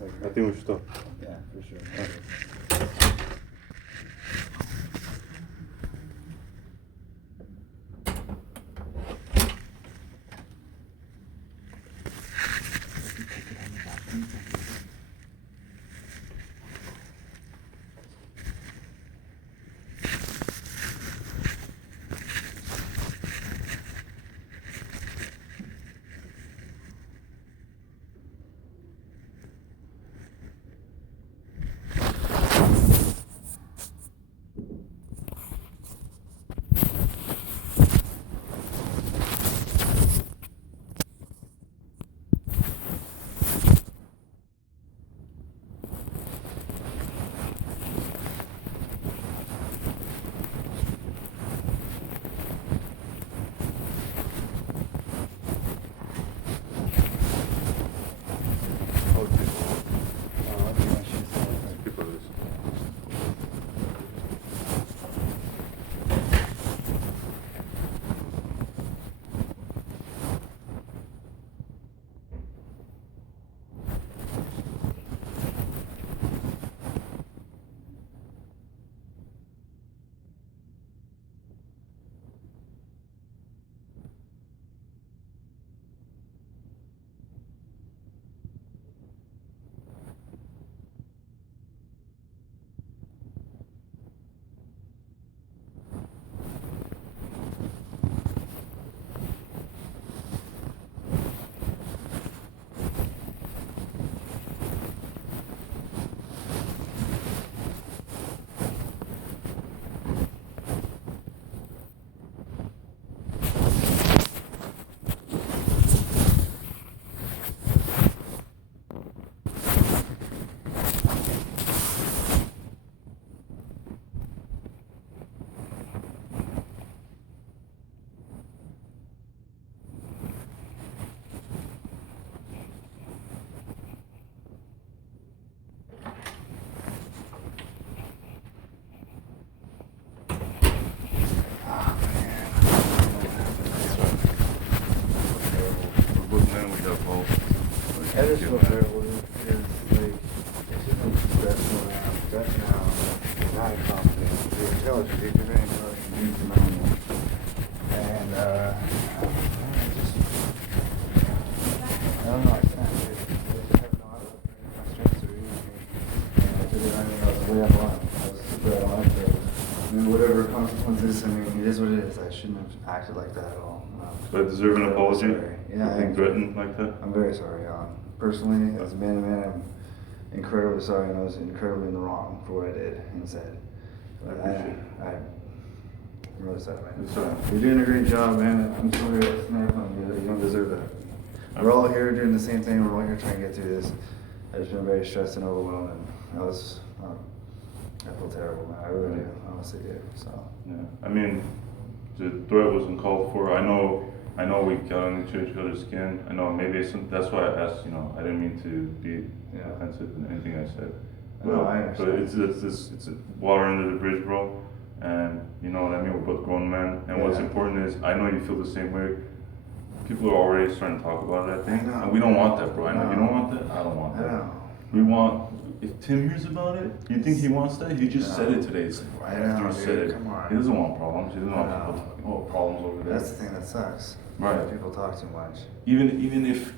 looks like I think we should stop. yeah, for sure. I just feel terrible. It's like, it's just like stressful around. Stressing out. Not confident. You're intelligent. You're very intelligent. You're phenomenal. And, I don't know. I can't. I just have no outlet. My strengths are easy. And I did it. I mean, I was way out of line. I was super out of line. So, I mean, whatever consequences, I mean, it is what it is. I shouldn't have acted like that at all. But deserve an apology? Yeah. Being threatened like that? I'm very sorry. Personally, as a man to man, I'm incredibly sorry, and I was incredibly in the wrong for what I did and said. But I'm really sorry, man. You're doing a great job, man. I'm sorry it's never fun. You don't deserve that. We're all here doing the same thing. We're all here trying to get through this. I've just been very stressed and overwhelmed, and I feel terrible, man. I really do. I honestly do. So. Yeah. I mean, the threat wasn't called for. I know we got into each other's skin. I know maybe that's why I asked. I didn't mean to be offensive in anything I said. No, I understand. But it's water under the bridge, bro. And you know what I mean. We're both grown men. And what's important is I know you feel the same way. People are already starting to talk about it. I think, and we don't want that, bro. I know you don't want that. I don't want that. We want. If Tim hears about it, you think he wants that? He just said it today. It's like right after he said it. Come on. He doesn't want problems. He doesn't want people talking about problems over there. That's the thing that sucks. Right. People talk too much. Even if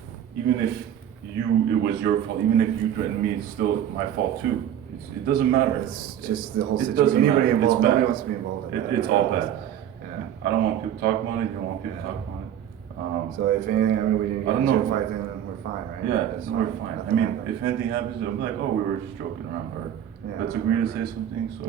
it was your fault, even if you threatened me, it's still my fault too. It doesn't matter. It's just the whole it situation. Anybody involved, nobody wants to be involved in that. It's all bad. Yeah. I don't want people to talk about it. You don't want people to talk about it. So if anything, I mean, we didn't get into a fight, then we're fine, right? Yeah, we're fine. I mean, if anything happens, I'm like, oh, we were just joking around, or let's agree to say something. So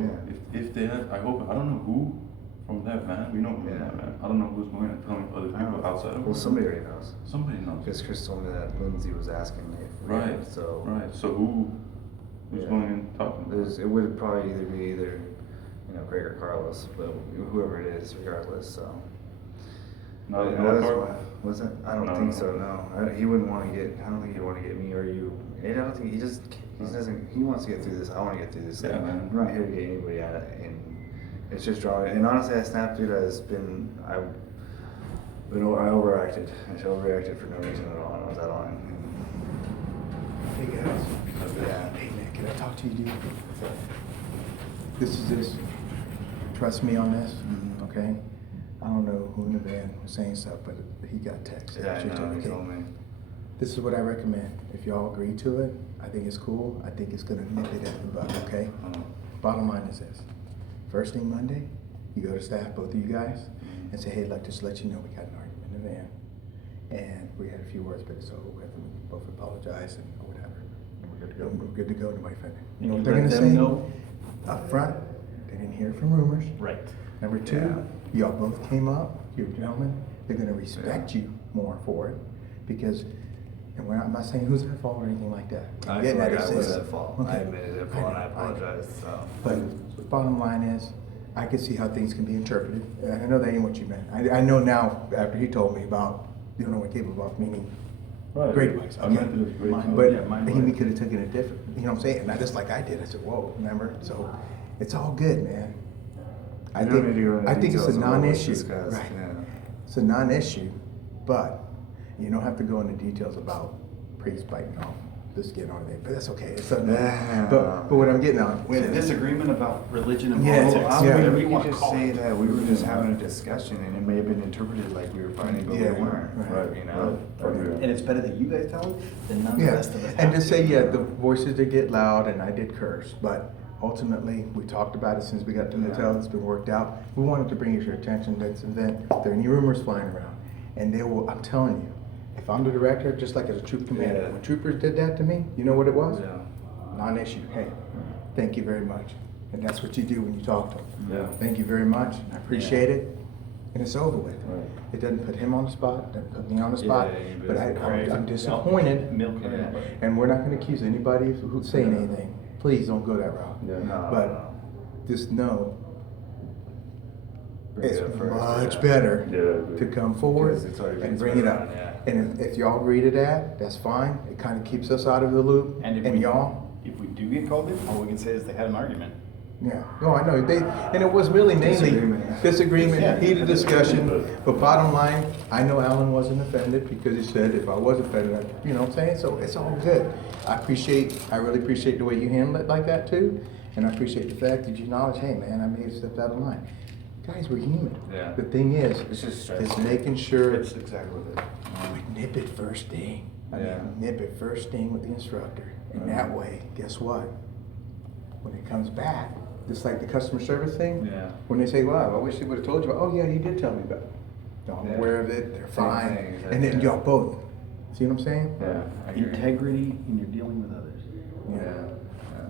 if they had, I don't know who from that van. We know who from that van. I don't know who's going to tell me other people outside of. Well, somebody already knows. Somebody knows. Because Chris told me that Lindsay was asking me. Right. So. Right. So who's going and talking? It would probably be Greg or Carlos, but whoever it is, regardless. So. No, was it? I don't think so. No, he wouldn't want to get. I don't think he'd want to get me or you. I don't think he doesn't. He wants to get through this. I want to get through this. Yeah, man. I'm not here to get anybody out of it, and it's just drawing. And honestly, I snapped, dude. I overacted. I overreacted for no reason at all. And I was out on it. Hey guys. Yeah. Hey man, can I talk to you, dude? This. Trust me on this, okay? I don't know who in the van was saying stuff, but he got text. Yeah, I know, he told me. This is what I recommend. If y'all agree to it, I think it's cool. I think it's gonna nip it at the bud, okay? Bottom line is this. First thing Monday, you go to staff, both of you guys, and say, hey, look, just to let you know, we got an argument in the van. And we had a few words, but it's over with. We both apologize and whatever. We're good to go. We're good to go, nobody offended. You And know you what they're let gonna them say? know? Up front, they didn't hear it from rumors. Right. Number two, y'all both came up, you gentlemen, they're gonna respect you more for it, because, and I'm not saying who's at fault or anything like that. I Getting feel like at I is was this. at fault. Okay. I admitted it fault and I know. apologize, so. But bottom line is, I can see how things can be interpreted, and I know that ain't what you meant. I know now, after he told me about, you don't know what capable of, meaning Right. grade wise. I meant it as grade. But Yeah, mine he was. could have taken it different, you know what I'm saying? Not just like I did, I said, whoa, remember? So, it's all good, man. I You don't need to go into think it's details a of what was non-issue, discussed, right? yeah. It's a non-issue, but you don't have to go into details about priest biting off the skin on it, but that's okay. It's something. Yeah. But what I'm getting at, We had a disagreement about religion and Yeah, politics, yeah. whatever We you could want to just call say it. that we were just having a discussion and it may have been interpreted like we were fighting, but we Yeah, weren't, right. you know? Right. And it's better that you guys tell it than none of the yeah, rest of us. and have just to. say, yeah, the voices did get loud and I did curse, but ultimately, we talked about it since we got to the hotel, it's been worked out. We wanted to bring it to your attention that this event, if there are any rumors flying around, and they will, I'm telling you, if I'm the director, just like as a troop commander, Yeah. when troopers did that to me, you know what it was? Yeah. Non-issue, hey, thank you very much. And that's what you do when you talk to them. Yeah. Thank you very much, I appreciate it, and it's over with. Right. It doesn't put him on the spot, it doesn't put me on the spot, Yeah, you but basically- I'm disappointed, Milk Yeah. and and we're not gonna accuse anybody who's saying anything. Please don't go that route. Yeah. No, But no. just know, Bring it it's up first, much yeah. better Yeah, I agree. to come forward Because it's already been and bring it spread up. around, yeah. And if y'all agree to that, that's fine. It kind of keeps us out of the loop. And if And we, y'all, if we do get called in, all we can say is they had an argument. yeah, no, I know, and it was really mainly Disagreement. disagreement, Yeah. heated discussion. But bottom line, I know Alan wasn't offended because he said if I was offended, you know what I'm saying? So it's all good. I really appreciate the way you handle it like that too. And I appreciate the fact that you acknowledge, hey man, I may have stepped out of line. Guys, we're human. Yeah. The thing is, It's just is stressful. making sure That's exactly what it we nip it first thing. Yeah. Nip it first thing with the instructor. And that way, guess what? When it comes back, just like the customer service thing, Yeah. when they say, wow, I wish they would have told you, oh yeah, he did tell me about it. No, I'm Yeah. aware of it, they're Same fine. thing, And then exactly. y'all both, see what I'm saying? Yeah. I agree. Integrity in your dealing with others. Yeah.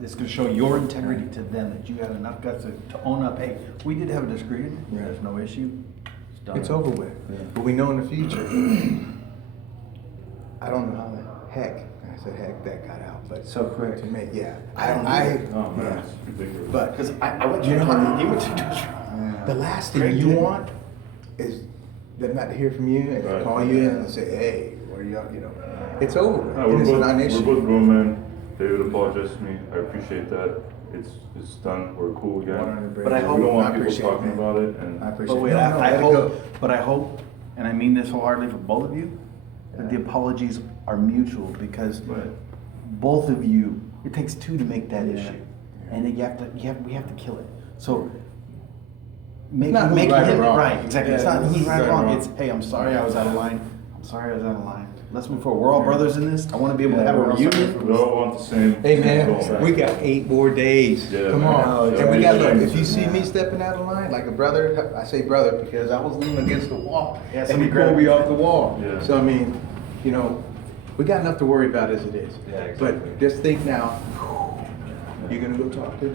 It's gonna show your integrity to them, that you have enough guts to own up, hey, we did have a disagreement, Yeah. there's no issue, it's done. It's over with. Yeah. But we know in the future, I don't know how the heck, I said heck, that got out, but. So quick. To me, yeah. I don't Oh, man, yeah. it's ridiculous. But Because I went to, You know how- he went to, Yeah. the last thing Greg you did. want is them not to hear from you and Right. call you in and say, hey, what are you up, you know? It's over with. No, And we're it's a both non-issue. grown men. David apologized to me. I appreciate that. It's done. We're cool again. Water under the But I bridge. hope- we don't want I people appreciate it, talking man. about it. And I appreciate but it. wait, No, no, I let it go. hope, but I hope, and I mean this wholeheartedly for both of you, that the apologies are mutual, because Right. both of you, it takes two to make that Yeah. issue. And then we have to kill it. So, make, not who's make right or him, wrong. right, exactly, it's Yeah, not who's right or right or wrong, wrong. it's, hey, I'm sorry I was out of line, I'm sorry I was out of line. Let's move forward, we're all brothers in this, I wanna be able to have a we're all reunion. we all want the same. Hey goal, man, we got 8 more days. Yeah, Come man. on. Oh, And we got, yeah. look, if you see me stepping out of line, like a brother, I say brother because I was leaning against the wall. Yeah, And somebody he pulled grabbed me you. off the wall. Yeah. So I mean, you know, we got enough to worry about as it is. Yeah, exactly. But just think now, you're gonna go talk to the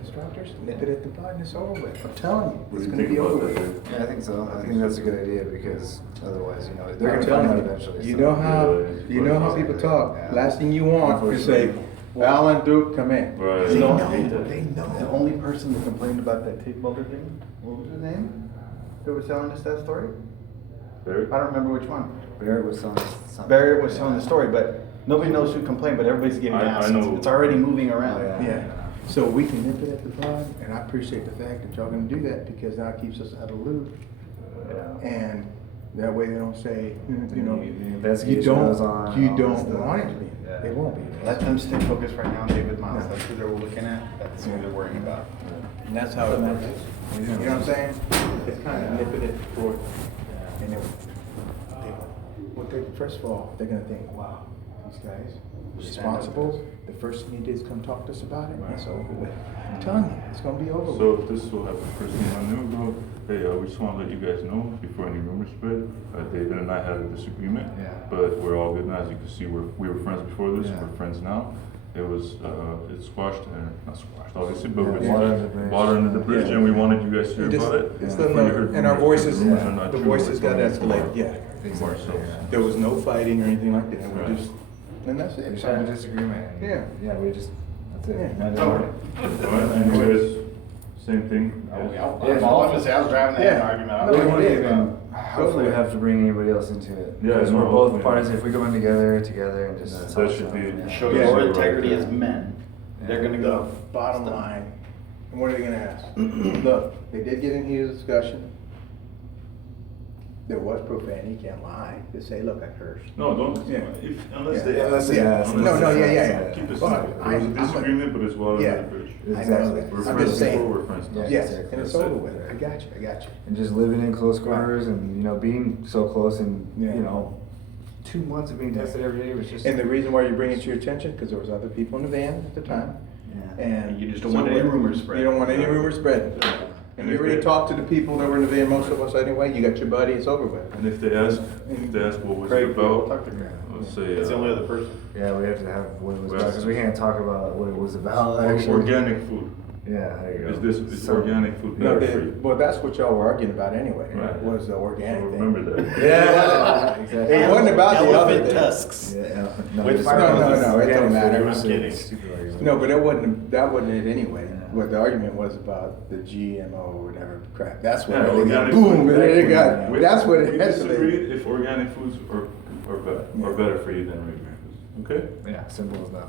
instructors, nip it at the bud, and it's over with. I'm telling you, What it's do you gonna think be about over that, with. Dave? Yeah, I think so. I think that's a good idea because otherwise, you know, they're I'm gonna telling find out you, eventually. you so- know how, Yeah, you know how people talk. Yeah. Last thing you want is say, Unfortunately. Alan, Duke, come in. Right. They You know, know, they The know. only person that complained about that tape welder thing, what was his name? That was telling us that story? Barry? I don't remember which one. Barrett was telling us something. Barrett was telling the story, but nobody knows who complained, but everybody's getting I asked. know. It's already moving around. Oh, yeah. Yeah, so we can nip it at the bud, and I appreciate the fact that y'all gonna do that, because now it keeps us out of the loop. Yeah. And That way they don't say, you know, The you investigation goes on, you all this don't stuff. want it to be. Yeah. It won't be. Let them stay focused right now on David Miles. Yeah. That's who they're looking at. That's who they're worrying about. And that's how it works. You know what I'm saying? It's kind of nipping it before. And first of all, they're gonna think, wow, these guys responsible. The first thing they did is come talk to us about it. And it's over with. I'm telling you, it's gonna be over So with. this will happen first thing I knew, bro. Hey, we just want to let you guys know before any rumors spread. David and I had a disagreement, Yeah. but we're all good now. As you can see, we were friends before this, Yeah. we're friends now. It was it's squashed, and not squashed obviously, but Yeah, it's water under the bridge. water under the bridge, Yeah. and we wanted you guys to hear And just- about it. just before let them you know. heard And our rumors, voices, rumors are not the true, voices we're got telling you escalated, yeah. from ourselves. There was no fighting or anything like that. Right. We just, and that's We it. just had a disagreement. and, Yeah. Yeah, we just, that's it. Yeah. Monday Oh. morning. Alright, and you guys, same thing. I'm all I'm gonna say, I was driving that Yeah. argument. No, We it won't is. even, hopefully we have to bring anybody else into it. Yeah, Because no, we're both hopefully. parties, if we go in together and just. That should be- Yeah. Show Yeah. your integrity as men. They're gonna The go. bottom line, and what are they gonna ask? Look, they did get in here discussion. There was profanity, you can't lie. Just say, look, I cursed. No, don't. Yeah. Unless Yeah. they Unless they Yeah. ask. No, no, yeah. Keep it Well, simple. There was a disagreement, but it's water Yeah. under the bridge. I know Exactly. that. We're I'm friends just saying. before we're friends now. Yeah. Yes, exactly. and it's That's over it. with. I got you. And just living in close quarters and, being so close and, Yeah. 2 months of being tested every day was just. And the reason why you bring it to your attention, because there was other people in the van at the time. Yeah. And You just don't want any rumors spread. You don't want any rumors spread. And you already talked to the people that were in the van, most of us anyway, you got your buddy, it's over with. And if they ask what was Craig, it we'll about, talk to Craig. let's say It's the only other person. Yeah, we have to have what it was Well, about, because we can't talk about what it was about, actually. organic food. Yeah, there you go. Is So- organic food No, better for you? well, that's what y'all were arguing about anyway, Right. was the organic So thing. remember that. Yeah, exactly. It wasn't about the other Elephant thing. tusks. Yeah, no, With just- fire No, hoses. it don't matter. I'm kidding. Stupid argument. No, but that wasn't it anyway. Yeah. What the argument was about the GMO or whatever crap. That's what Yeah, really got organic boom, food. and then it got, We- that's what we it escalated. disagreed if organic foods are better for you than regular foods. Okay? Yeah, simple as that.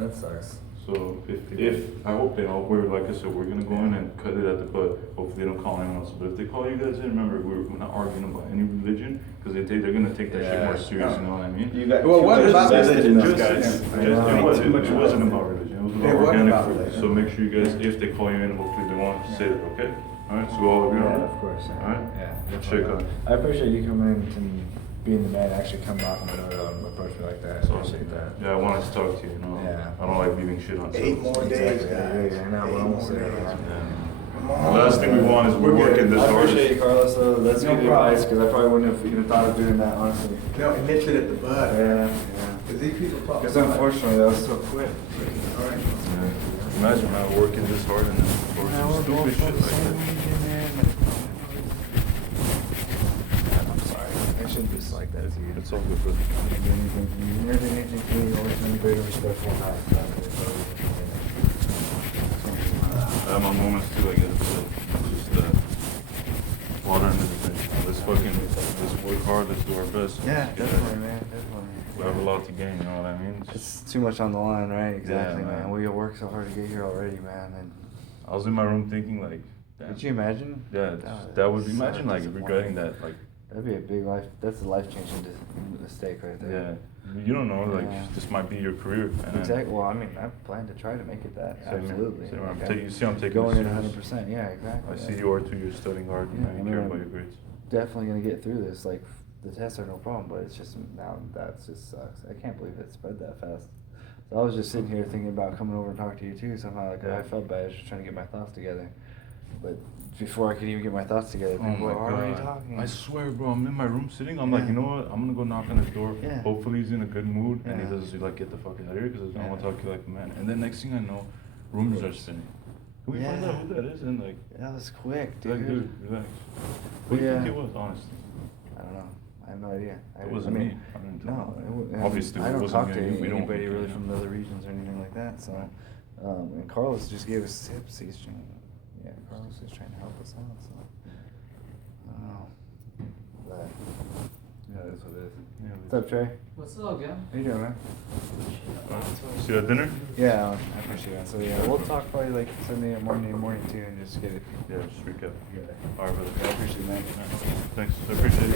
That sucks. So if I hope they all, like I said, we're gonna go in and cut it at the butt. Hopefully they don't call anyone else. But if they call you guys in, remember we're not arguing about any religion because they're gonna take that shit more serious. You know what I mean? You got Well, what too much about this? invested in Just, this, guys. it wasn't about religion. It was It about wasn't organic about food. religion. So make sure you guys, if they call you in, hopefully they won't say that. Okay? All right. So we all agree on Yeah, that. of course. Yeah. All right. Yeah. Check on. I appreciate you coming in and being the man, actually come off my door and approach me like that. I So, appreciate that. yeah, I wanted to talk to you. You know, Yeah. I don't like leaving shit on. 8 more days, Exactly. guys. Yeah, I know, we're 8 almost more there. days. Yeah. Come on. Last thing we want is we're working this I hard. appreciate you, Carlos, though. That's No good problem. advice, because I probably wouldn't have even thought of doing that, honestly. No, it nips it at the bud. Yeah, Because these people talk. Because unfortunately, that was so quick. All right. Yeah. Imagine man working this hard and then for some stupid shit like that. I'm sorry. I shouldn't be like that to you. It's all good, brother. I didn't do anything for you. You never did anything for me. You always been very respectful and nice. I have my moments too, I guess. But it's just water under the bridge. Let's work hard. Let's do our best. Yeah, Let's get definitely, there. man. Definitely. We have a lot to gain. You know what I mean? It's too much on the line, right? Exactly, Yeah, man. man. We worked so hard to get here already, man. And I was in my room thinking like, damn. could you imagine? Yeah, that would be. Imagine like regretting that. Like, That'd be a big life. That's a life-changing mistake right there. yeah, you don't know. Like, Yeah. this might be your career. And Exactly. Well, I mean, I plan to try to make it that. Same here. Absolutely. Same here. I'm Like, taking- you see, I'm taking going this in serious. 100%. Yeah, exactly. I see you are too. You're studying hard. Yeah, and I you care mean, about your grades. Definitely gonna get through this. Like the tests are no problem, but it's just now that just sucks. I can't believe it spread that fast. So I was just sitting here thinking about coming over and talking to you too. Somehow, like I felt bad, just trying to get my thoughts together. But before I could even get my thoughts together, Oh people my were already God. talking. I swear, bro, I'm in my room sitting. I'm like, Yeah. you know what? I'm gonna go knock on his door. Yeah. Hopefully he's in a good mood and he Yeah. doesn't like get the fuck out of here because I Yeah. want to talk to you like a man. And then next thing I know, rumors are spinning. Can we find Yeah. out who that is? And like, That was quick, dude. like, dude, relax. What do you Yeah. think it was, honestly? I don't know. I have no idea. It wasn't me. I didn't tell No, him. Obviously, I it don't wasn't talk to you. We don't- anybody really yeah. from the other regions or anything like that. So, and Carlos just gave us tips. He's trying. Yeah, Carlos is trying to help us out. So, I don't know. But yeah, that's what it is. Yeah, What's up, Trey? What's up, yeah? How you doing, man? See you at dinner? Yeah, I appreciate it. So yeah, we'll talk probably like Sunday or Monday morning too, and just get it. Yeah, just recap. together. All right, brother. I appreciate it, man. Thanks, I appreciate it.